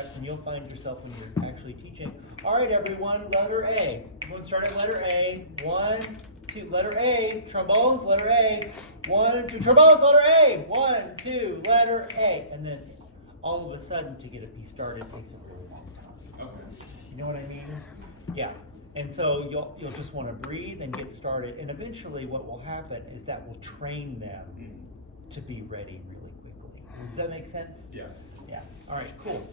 contracts, and you'll find yourself when you're actually teaching. All right, everyone, letter A. Everyone start at letter A. 1, 2, letter A. Trombones, letter A. 1, 2, trombones, letter A. 1, 2, letter A. And then all of a sudden, to get a piece started takes a really long time. Okay. You know what I mean? Yeah. And so you'll just want to breathe and get started. And eventually, what will happen is that will train them to be ready really quickly. Does that make sense? Yeah. Yeah. All right, cool.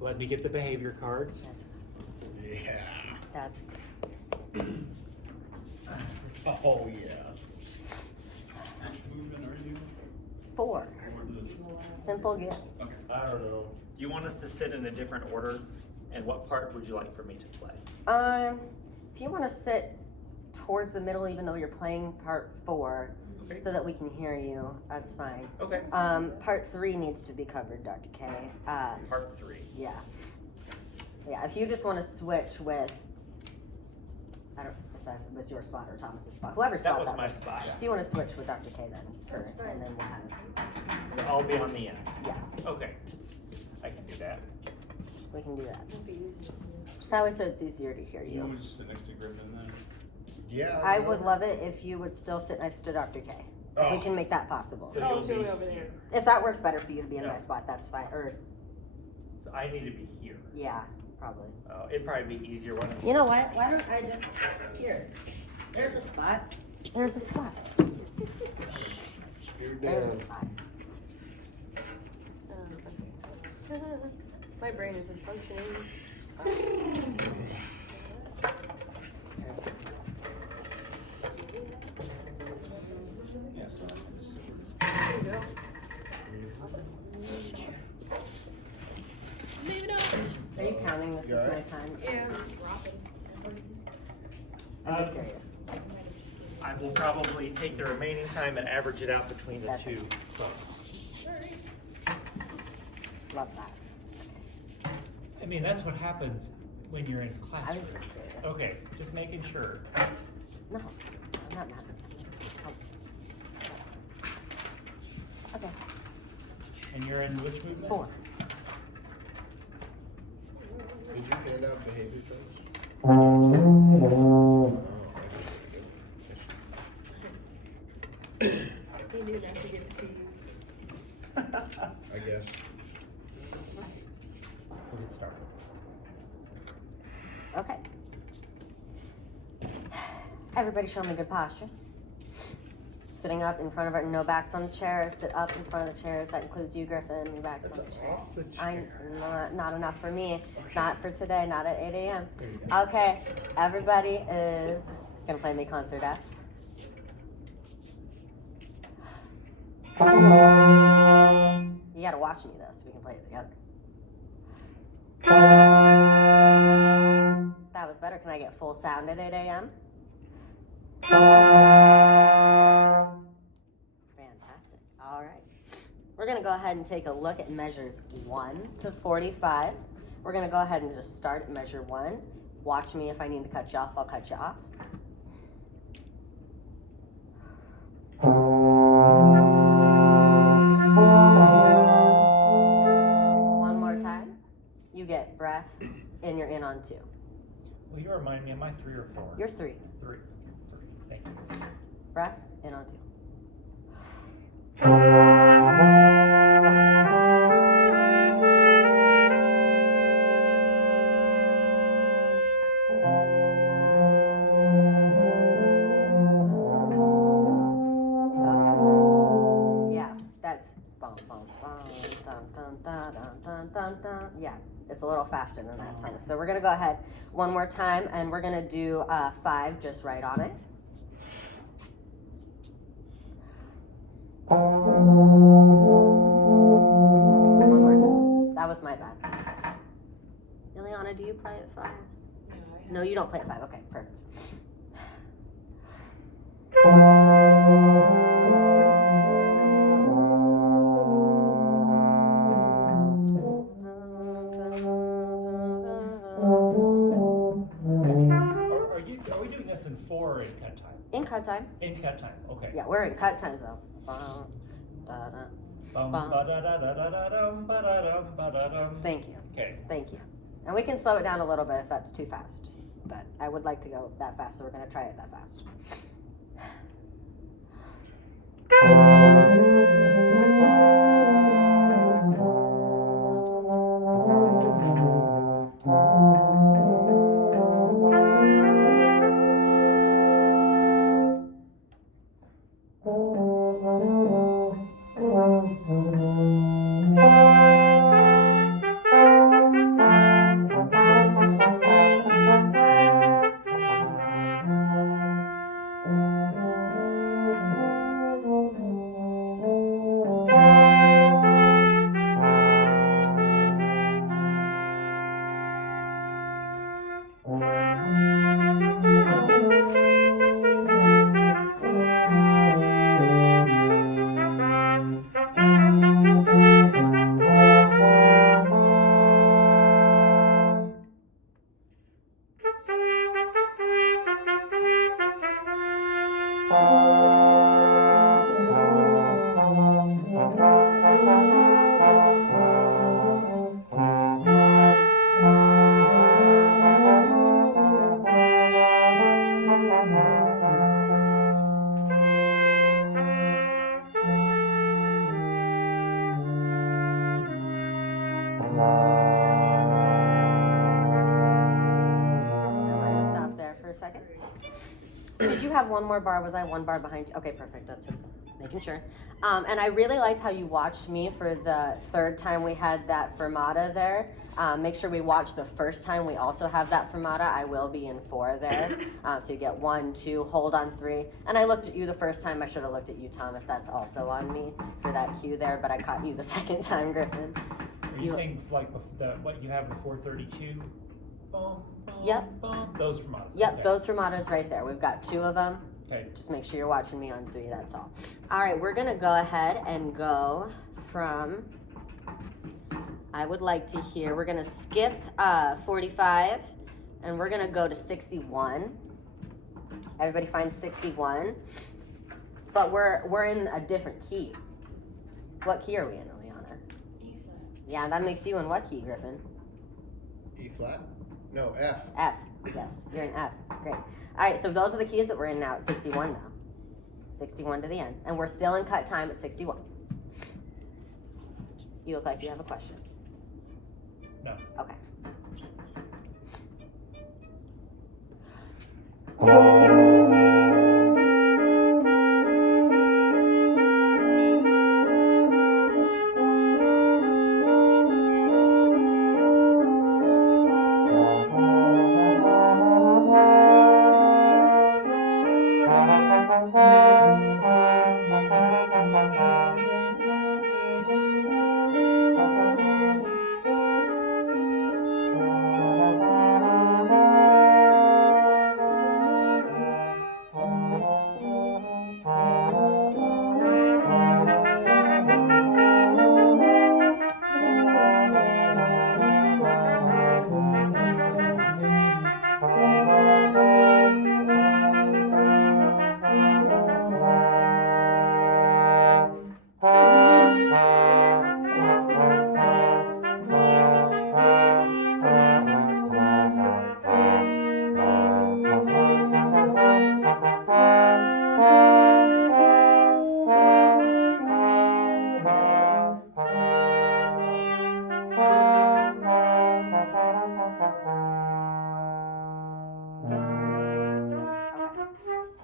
Let me get the behavior cards. Yeah. That's Oh, yeah. Which movement are you? 4. What is it? Simple gifts. Okay. I don't know. Do you want us to sit in a different order? And what part would you like for me to play? If you want to sit towards the middle, even though you're playing part 4, Okay. so that we can hear you, that's fine. Okay. Part 3 needs to be covered, Dr. K. Part 3. Yeah. Yeah, if you just want to switch with, I don't know if that was your spot or Thomas's spot, whoever's That spot was my spot. If you want to switch with Dr. K then first, and then we'll have, So I'll be on the end. yeah, Okay. I can do that. we can do that. Sally said it's easier to hear You want you. me to sit next to Griffin then? Yeah. I would love it if you would still sit next to Dr. K. If we Oh. can make that possible. So Oh, you'll so be, way over there. If that works better for you to be in Yeah. my spot, that's fine. Or, so I need to be here. yeah, probably. It'd probably be easier when I'm. You know what? Why don't I just, here, there's a spot. There's a spot. You're There's a down. spot. Okay. My brain isn't functioning. There's a spot. Yeah, so I can just sit where- There you go. Awesome. Leave it up. Are you counting this You as my alright? time? Yeah. I'm just curious. I will probably take the remaining time and average it out between the That's two it. folks. Love that. I mean, that's what happens when you're in I was classrooms. just curious. Okay, just making sure. No, I'm not mad. Helps. Okay, And you're in which movement? 4. Did you hand out behavior cards? Oh, He knew not to give it to you. I guess. We'll get started. Okay. Everybody show me good posture. Sitting up in front of our, no backs on the chairs, sit up in front of the chairs. That includes you, Griffin, your back's That's on the chairs. off the I'm chair. not enough for me. Not for today, not at 8 a.m. There you go. Okay, everybody is gonna play me concert F. You gotta watch me though, so we can play it together. That was better. Can I get full sound at 8 a.m.? Fantastic. All right. We're gonna go ahead and take a look at measures 1 to 45. We're gonna go ahead and just start at measure 1. Watch me. If I need to cut you off, I'll cut you off. One more time. You get breath, and you're in on 2. Will you remind me, am I 3 or 4? You're 3. 3. 3. Thank you. Breath, in on 2. Okay. Yeah, that's bum bum bum dun dun dun dun dun dun dun. Yeah, it's a little faster than that, Thomas. So we're gonna go ahead one more time, and we're gonna do 5 just right on it. One more time. That was my bad. Ileana, do you play at 5? No, you don't play at 5. Okay, perfect. Are we doing this in 4 or in cut time? In cut time. In cut time, okay. Yeah, we're in cut time, so. Da, da. Bum, Bum. ba-da-da-da-da-dum, ba-da-dum, ba-da-dum. Thank you. Okay. Thank you. And we can slow it down a little bit if that's too fast. But I would like to go that fast, so we're going to try it that fast. And we're gonna stop there for a second. Did you have one more bar? Was I one bar behind you? Okay, perfect. That's making sure. And I really liked how you watched me for the third time we had that fermata there. Make sure we watch the first time we also have that fermata. I will be in 4 there. So you get 1, 2, hold on 3. And I looked at you the first time. I should have looked at you, Thomas. That's also on me for that cue there, but I caught you the second time, Griffin. Are you saying like what you have before 32? Bum, bum, Yep. bum. Those from us. Yep, Okay. those fermatas right there. We've got 2 of them. Okay. Just make sure you're watching me on 3, that's all. All right, we're gonna go ahead and go from, I would like to hear, we're gonna skip 45 and we're gonna go to 61. Everybody find 61. But we're in a different key. What key are we in, Eliana? E flat. Yeah, that makes you in what key, Griffin? E flat? No, F. F. Yes, you're in F. Great. All right, so those are the keys that we're in now at 61 now. 61 to the end. And we're still in cut time at 61. You look like you have a question. No. Okay.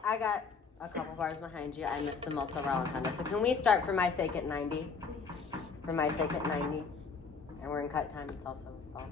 I got a couple bars behind you. I missed the molto rallentando. So can we start for my sake at 90? For my sake at 90. And we're in cut time. It's also fall.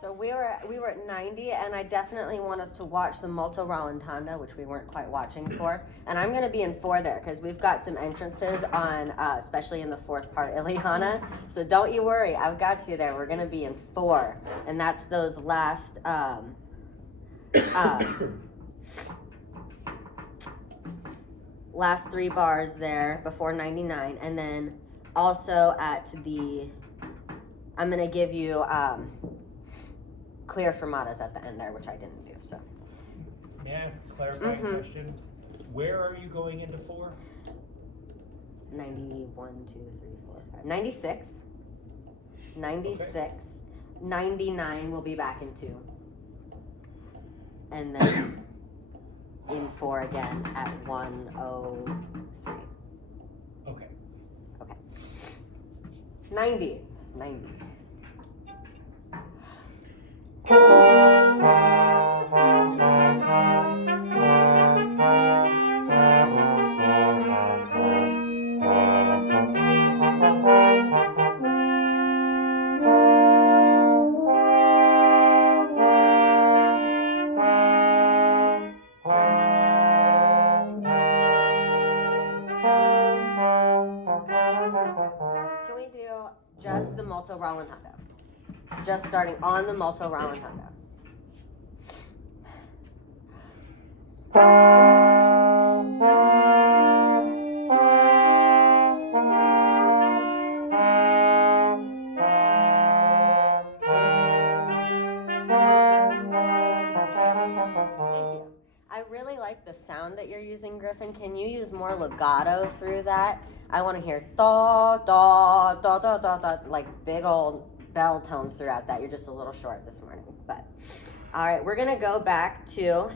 So we were at 90 90, and I definitely want us to watch the Molto Rallentando, which we weren't quite watching for. And I'm going to be in 4 there because we've got some entrances on, especially in the 4th part, Ileana. So don't you worry, I've got you there. We're going to be in 4, and that's those last last 3 bars there before 99, and then also at the, I'm going to give you clear fermatas at the end there, which I didn't do. So May I ask a clarifying question? Where are you going into 4? 91, 2, 3, 4, 5, 96, 96, 99 will be back in 2, and then in 4 again at 103. Okay. 90. Can we do just the Molto Rallentando? Just starting on the Molto Rallentando. The sound that you're using, Griffin, can you use more legato through that? I want to hear da da da da da da, like big old bell tones throughout that. You're just a little short this morning, but all right, we're gonna go back to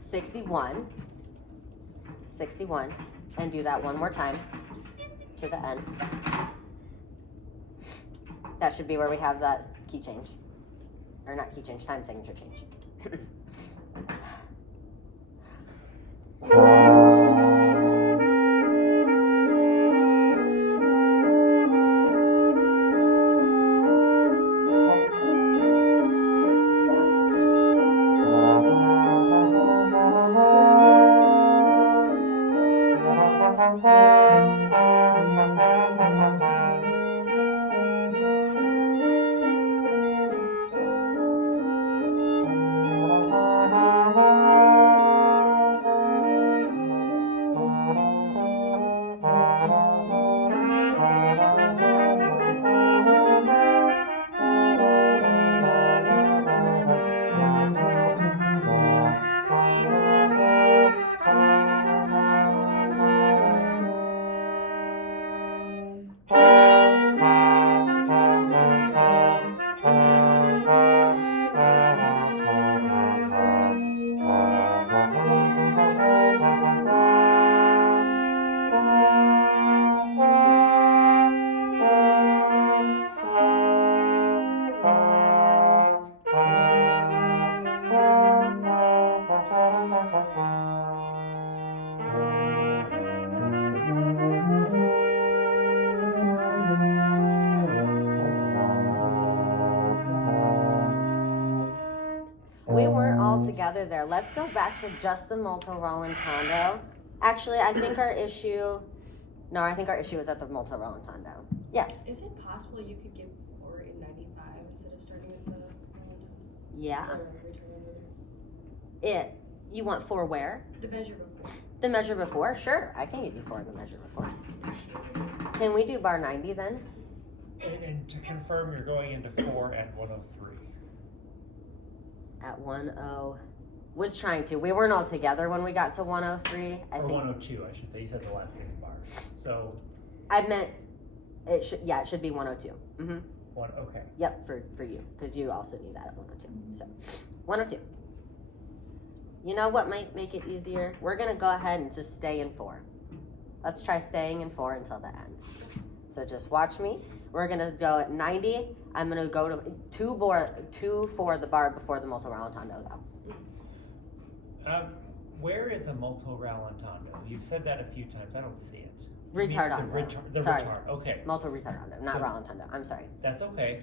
61 and do that one more time to the end. That should be where we have that key change, or not key change, time signature change. We weren't all together there. Let's go back to just the Molto Rallentando. Actually, I think our issue is at the Molto Rallentando. Yes. Is it possible you could give 4 in 95 instead of starting with the Rallentando? Yeah. Or returning over? You want 4 where? The measure before. The measure before? Sure. I can give you 4 in the measure before. Can we do bar 90 then? And to confirm, you're going into 4 at 103. At 10, was trying to. We weren't all together when we got to 103. I Or think 102, I should say. You said the last 6 bars. So, I meant it should. Yeah, it should be 102. Mm-hmm. okay. Yep, for you, because you also knew that at 102. So 102. You know what might make it easier? We're gonna go ahead and just stay in 4. Let's try staying in 4 until the end. So just watch me. We're gonna go at 90. I'm gonna go to 2 for the bar before the Molto Rallentando though. Where is a Molto Rallentando? You've said that a few times. I don't see it. Retardando. The Sorry. retard. Okay. Molto Retardando, not So- Rallentando. I'm sorry. That's okay.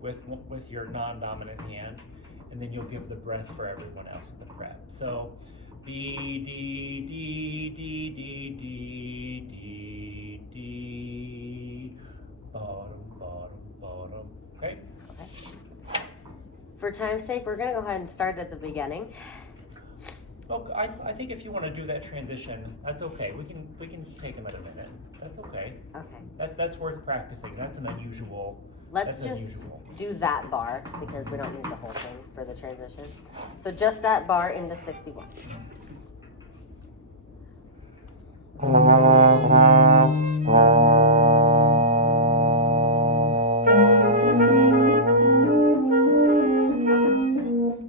with your non-dominant hand, and then you'll give the breath for everyone else with the fret. So B, D, D, D, D, D, D, D, bottom, bottom, bottom. Okay? For time's sake, we're gonna go ahead and start at the beginning. Oh, I think if you want to do that transition, that's okay. We can take them at a minute. That's okay. Okay. That's worth practicing. That's an unusual. Let's That's just unusual. do that bar because we don't need the whole thing for the transition. So just that bar into 61.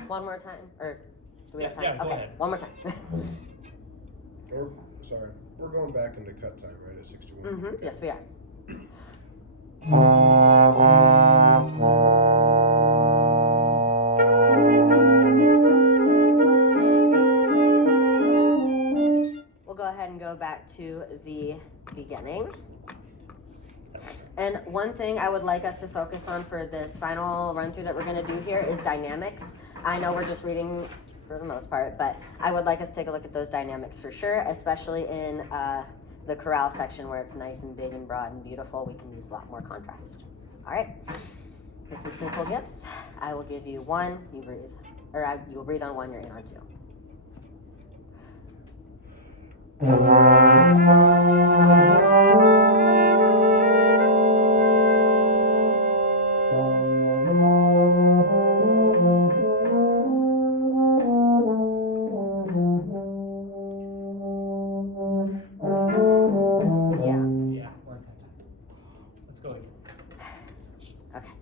One more time, or do we have time? Yeah, go okay, ahead. one more time. Or, sorry, we're going back into cut time, right, at 61? Yes, we are. We'll go ahead and go back to the beginning. And one thing I would like us to focus on for this final run through that we're going to do here is dynamics. I know we're just reading for the most part, but I would like us to take a look at those dynamics for sure, especially in the chorale section where it's nice and big and broad and beautiful. We can use a lot more contrast. All right, this is simple gifts. I will give you one, you breathe, or you'll breathe on one, you're in on two. Yeah. Yeah, one time. Let's go again. Okay.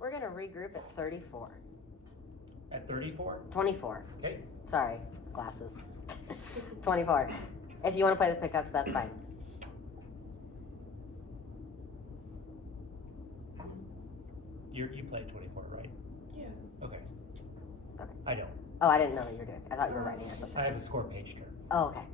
We're gonna regroup at 34. At 34. 24. Okay. Sorry, glasses. 24. If you want to play the pickups, that's fine. You played 24, right? Yeah. Okay. Okay. I don't. Oh, I didn't know that you were doing it. I thought you were writing or something. I have a score page turn. Oh, okay.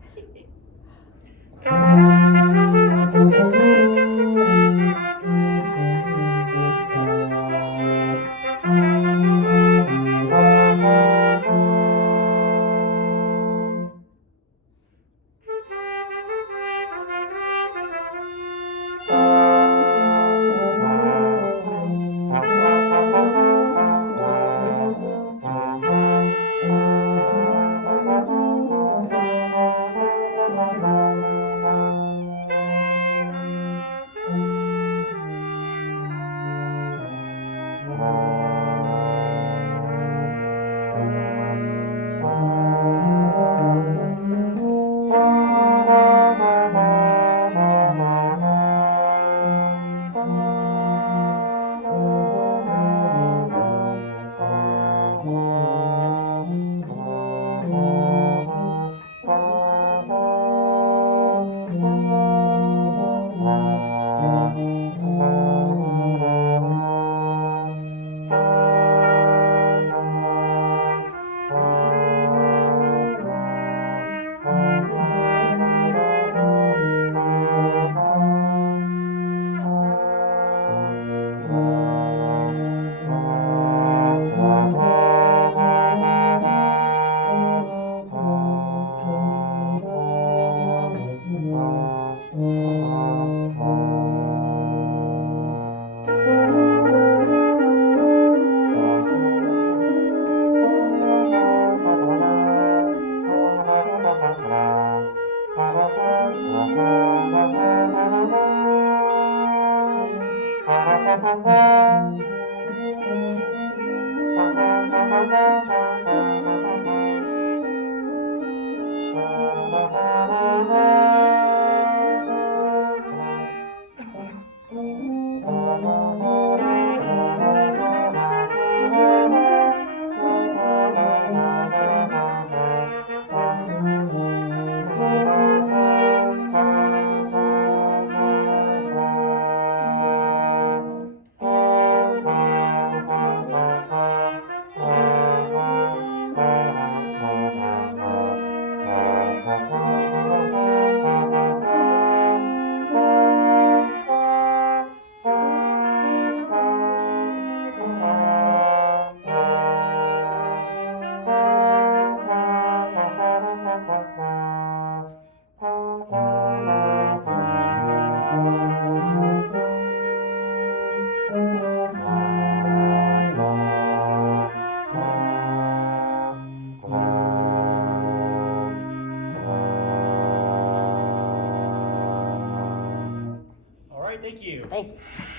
Thank you.